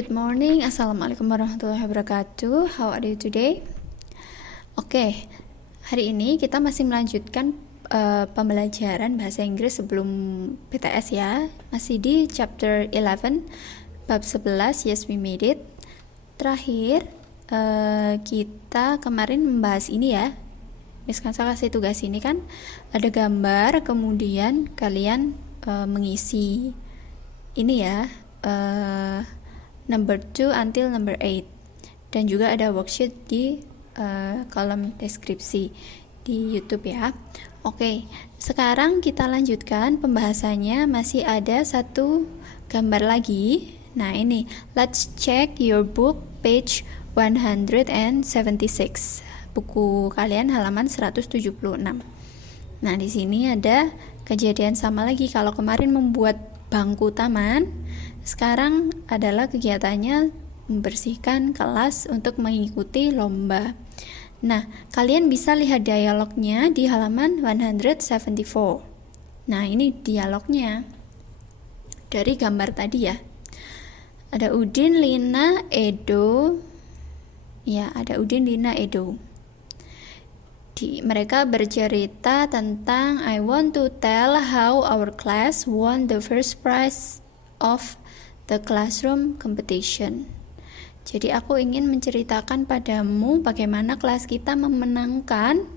Good morning, Assalamualaikum warahmatullahi wabarakatuh. How are you today? Oke, hari ini kita masih melanjutkan pembelajaran bahasa Inggris sebelum PTS ya. Masih di chapter 11, bab 11, Yes We Made It. Terakhir, kita kemarin membahas ini ya. Misalkan saya kasih tugas ini kan, ada gambar, kemudian kalian mengisi ini ya, number 2 until number 8, dan juga ada worksheet di kolom deskripsi di YouTube ya. Oke, sekarang kita lanjutkan pembahasannya. Masih ada satu gambar lagi. Nah ini, let's check your book page 176, buku kalian halaman 176. Nah di sini ada kejadian sama lagi. Kalau kemarin membuat bangku taman, sekarang adalah kegiatannya membersihkan kelas untuk mengikuti lomba. Nah, kalian bisa lihat dialognya di halaman 174. Nah, ini dialognya dari gambar tadi ya. Ada Udin, Lina, Edo. Ya, ada Udin, Lina, Edo. Mereka bercerita tentang I want to tell how our class won the first prize of the classroom competition. Jadi aku ingin menceritakan padamu bagaimana kelas kita memenangkan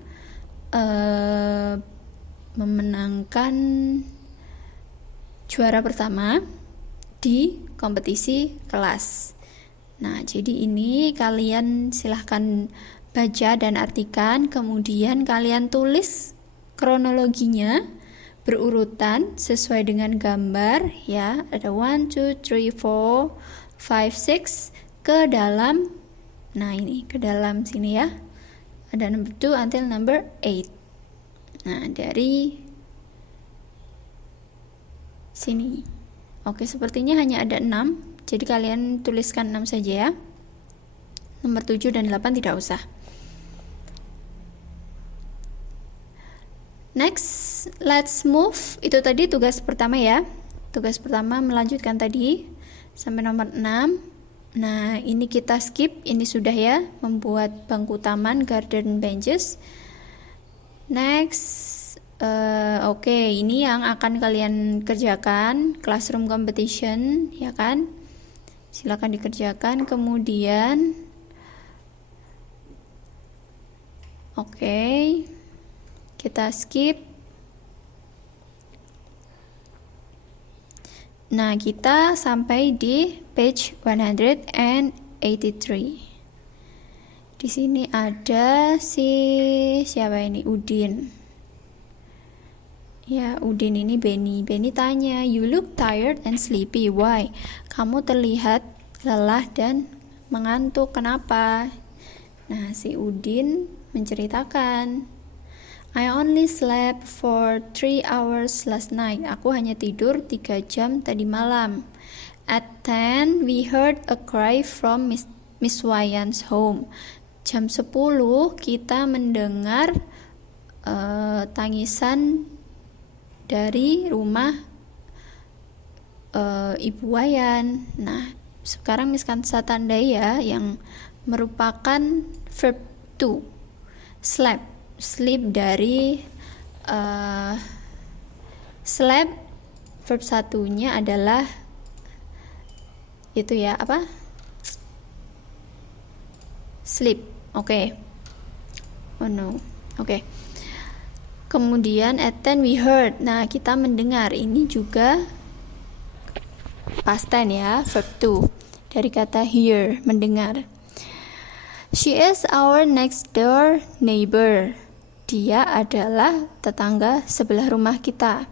juara pertama di kompetisi kelas. Nah, jadi ini kalian silahkan baca dan artikan, kemudian kalian tulis kronologinya berurutan sesuai dengan gambar ya. Ada 1, 2, 3, 4, 5, 6 ke dalam, nah ini ke dalam sini ya. Ada number 2 until number 8. Nah dari sini. Oke, sepertinya hanya ada 6, jadi kalian tuliskan 6 saja ya. Nomor 7 dan 8 tidak usah. Next, let's move. Itu tadi tugas pertama ya. Tugas pertama melanjutkan tadi sampai nomor 6. Nah, ini kita skip. Ini sudah ya, membuat bangku taman, garden benches. Next, oke, ini yang akan kalian kerjakan, classroom competition, ya kan? Silakan dikerjakan. Kemudian, oke. Kita skip. Nah, kita sampai di page 183. Di sini ada siapa ini? Udin. Ya, Udin ini Benny. Benny tanya, "You look tired and sleepy. Why?" Kamu terlihat lelah dan mengantuk. Kenapa? Nah, si Udin menceritakan, I only slept for 3 hours last night. Aku hanya tidur 3 jam tadi malam. At 10, we heard a cry from Miss Wayan's home. Jam 10, kita mendengar tangisan dari rumah Ibu Wayan. Nah, sekarang misalkan saya tandai ya, yang merupakan verb to, sleep dari sleep, verb satunya adalah itu ya, apa? Sleep. Oke. Oh no. Oke. Kemudian at 10 we heard. Nah, kita mendengar. Ini juga past tense ya, verb to, dari kata hear, mendengar. She is our next door neighbor. Dia adalah tetangga sebelah rumah kita.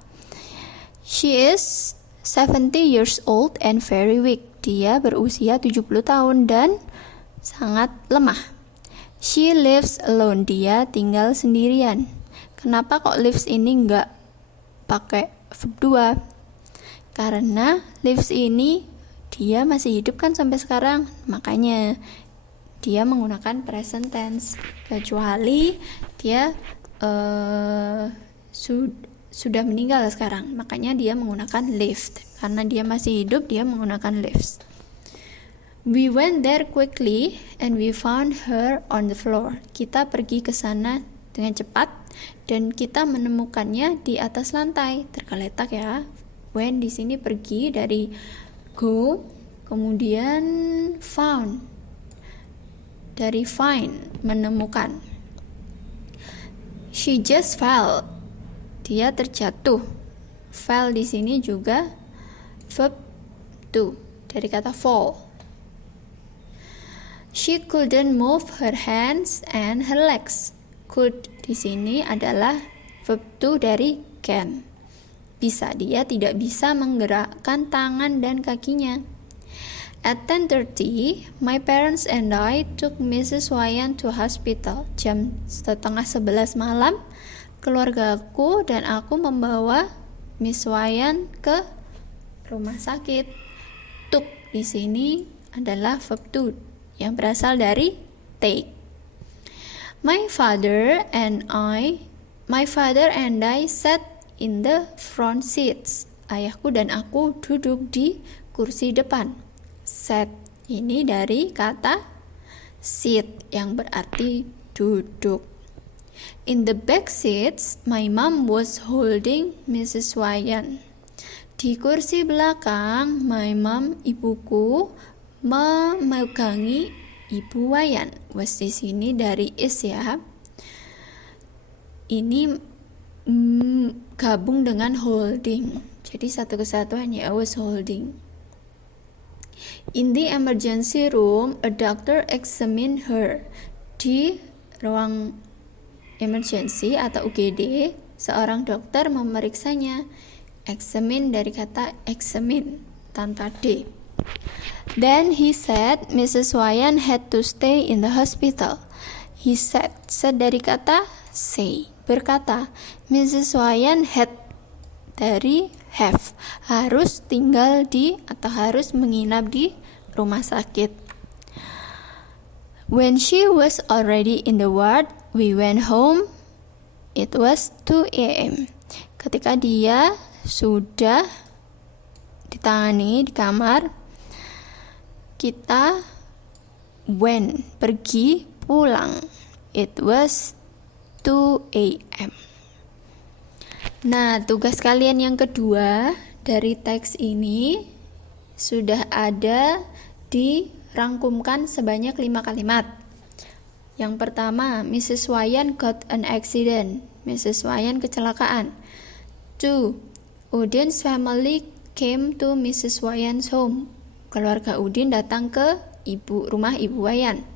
She is 70 years old and very weak. Dia berusia 70 tahun dan sangat lemah. She lives alone. Dia tinggal sendirian. Kenapa kok lives ini enggak pakai verb 2? Karena lives ini dia masih hidup kan sampai sekarang. Makanya dia menggunakan present tense, kecuali dia sudah meninggal sekarang, makanya dia menggunakan lived. Karena dia masih hidup, dia menggunakan lives. We went there quickly and we found her on the floor. Kita pergi ke sana dengan cepat dan kita menemukannya di atas lantai. Tergeletak ya. When di sini pergi dari go, kemudian found. Dari find, menemukan. She just fell. Dia terjatuh. Fell di sini juga verb to dari kata fall. She couldn't move her hands and her legs. Could di sini adalah verb to dari can. Bisa, dia tidak bisa menggerakkan tangan dan kakinya. At 10:30, my parents and I took Mrs. Wayan to hospital. Jam 10:30 malam, keluargaku dan aku membawa Miss Wayan ke rumah sakit. Took di sini adalah verb to yang berasal dari take. My father and I sat in the front seats. Ayahku dan aku duduk di kursi depan. Sat ini dari kata sit yang berarti duduk. In the back seats, my mom was holding Mrs. Wayan. Di kursi belakang, my mom, ibuku, memegangi Ibu Wayan. Was di sini dari is ya. Ini gabung dengan holding. Jadi satu kesatuan ya, was holding. In the emergency room, a doctor examined her. Di ruang emergency atau UGD, seorang dokter memeriksanya. Examine dari kata examine tanpa D. Then he said Mrs. Wayan had to stay in the hospital. He said dari kata say, berkata. Mrs. Wayan had dari have, harus tinggal di atau harus menginap di rumah sakit. When she was already in the ward, we went home. It was 2 a.m. Ketika dia sudah ditangani di kamar, kita went, pergi, pulang. It was 2 a.m. Nah, tugas kalian yang kedua dari teks ini sudah ada dirangkumkan sebanyak 5 kalimat. Yang pertama, Mrs. Wayan got an accident. Mrs. Wayan kecelakaan. 2. Udin's family came to Mrs. Wayan's home. Keluarga Udin datang ke rumah Ibu Wayan.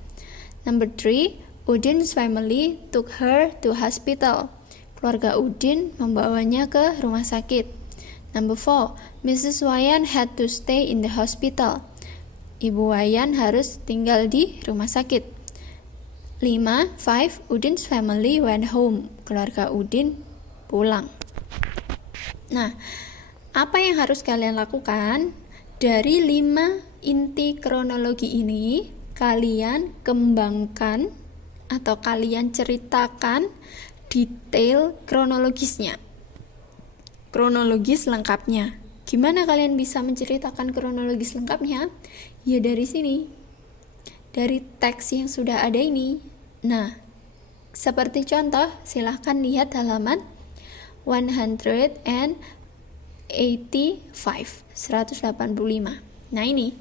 Number 3, Udin's family took her to hospital. Keluarga Udin membawanya ke rumah sakit. Number 4, Mrs. Wayan had to stay in the hospital. Ibu Wayan harus tinggal di rumah sakit. 5. Udin's family went home. Keluarga Udin pulang. Nah, apa yang harus kalian lakukan? Dari 5 inti kronologi ini, kalian kembangkan atau kalian ceritakan detail kronologisnya. Kronologis lengkapnya. Gimana kalian bisa menceritakan kronologis lengkapnya? Ya dari sini. Dari teks yang sudah ada ini. Nah, seperti contoh, silahkan lihat halaman 185. Nah ini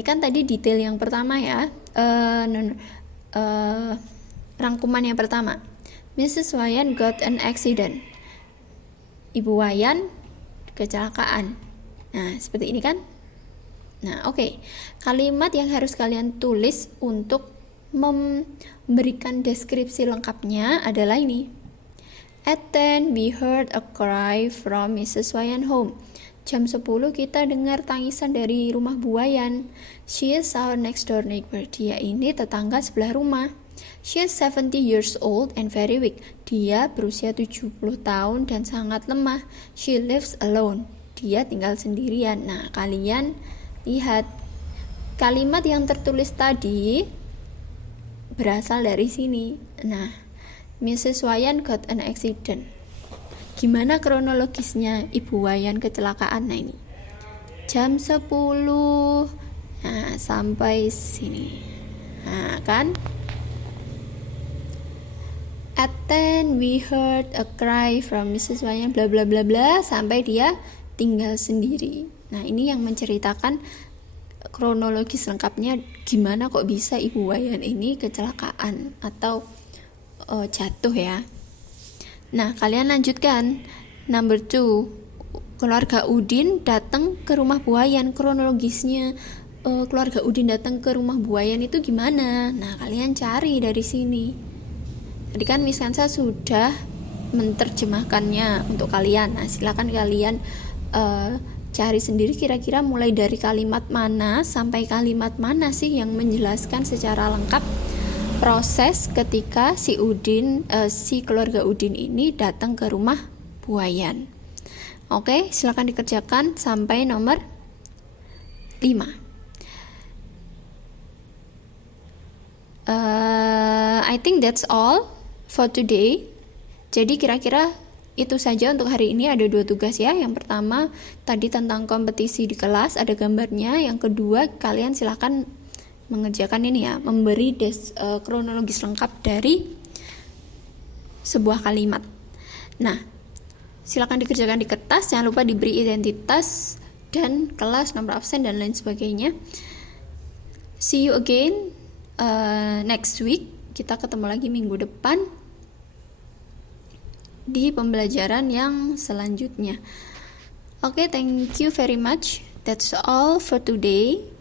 kan tadi detail yang pertama ya, rangkuman yang pertama. Mrs. Wayan got an accident. Ibu Wayan kecelakaan. Nah seperti ini kan. Nah oke. Kalimat yang harus kalian tulis untuk memberikan deskripsi lengkapnya adalah ini. At 10 we heard a cry from Mrs. Wayan home. Jam 10 kita dengar tangisan dari rumah Bu Wayan. She is our next door neighbor. Dia ini tetangga sebelah rumah. She is 70 years old and very weak. Dia berusia 70 tahun dan sangat lemah. She lives alone. Dia tinggal sendirian. Nah, kalian lihat kalimat yang tertulis tadi berasal dari sini. Nah, Mrs. Wayan got an accident. Gimana kronologisnya Ibu Wayan kecelakaan? Nah ini jam 10 Nah, sampai sini. Nah, kan? At 10 we heard a cry from Mrs. Wayan bla bla bla bla sampai dia tinggal sendiri. Nah, ini yang menceritakan kronologis lengkapnya gimana kok bisa Ibu Wayan ini kecelakaan atau jatuh ya. Nah, kalian lanjutkan. Number 2, keluarga Udin datang ke rumah Bu Wayan. Kronologisnya keluarga Udin datang ke rumah Bu Wayan itu gimana? Nah, kalian cari dari sini. Tadi kan Miss Kansa sudah menerjemahkannya untuk kalian. Nah, silakan kalian cari sendiri kira-kira mulai dari kalimat mana sampai kalimat mana sih yang menjelaskan secara lengkap proses ketika si keluarga Udin ini datang ke rumah Bu Wayan. Oke, silakan dikerjakan sampai nomor 5. I think that's all for today. Jadi kira-kira itu saja untuk hari ini. Ada 2 tugas ya. Yang pertama tadi tentang kompetisi di kelas, ada gambarnya. Yang kedua kalian silahkan mengerjakan ini ya, memberi kronologis lengkap dari sebuah kalimat. Nah, silahkan dikerjakan di kertas. Jangan lupa diberi identitas dan kelas, nomor absen dan lain sebagainya. See you again next week. Kita ketemu lagi minggu depan di pembelajaran yang selanjutnya. Oke, thank you very much. That's all for today.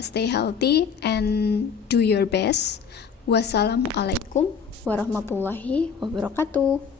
Stay healthy and do your best. Wassalamualaikum warahmatullahi wabarakatuh.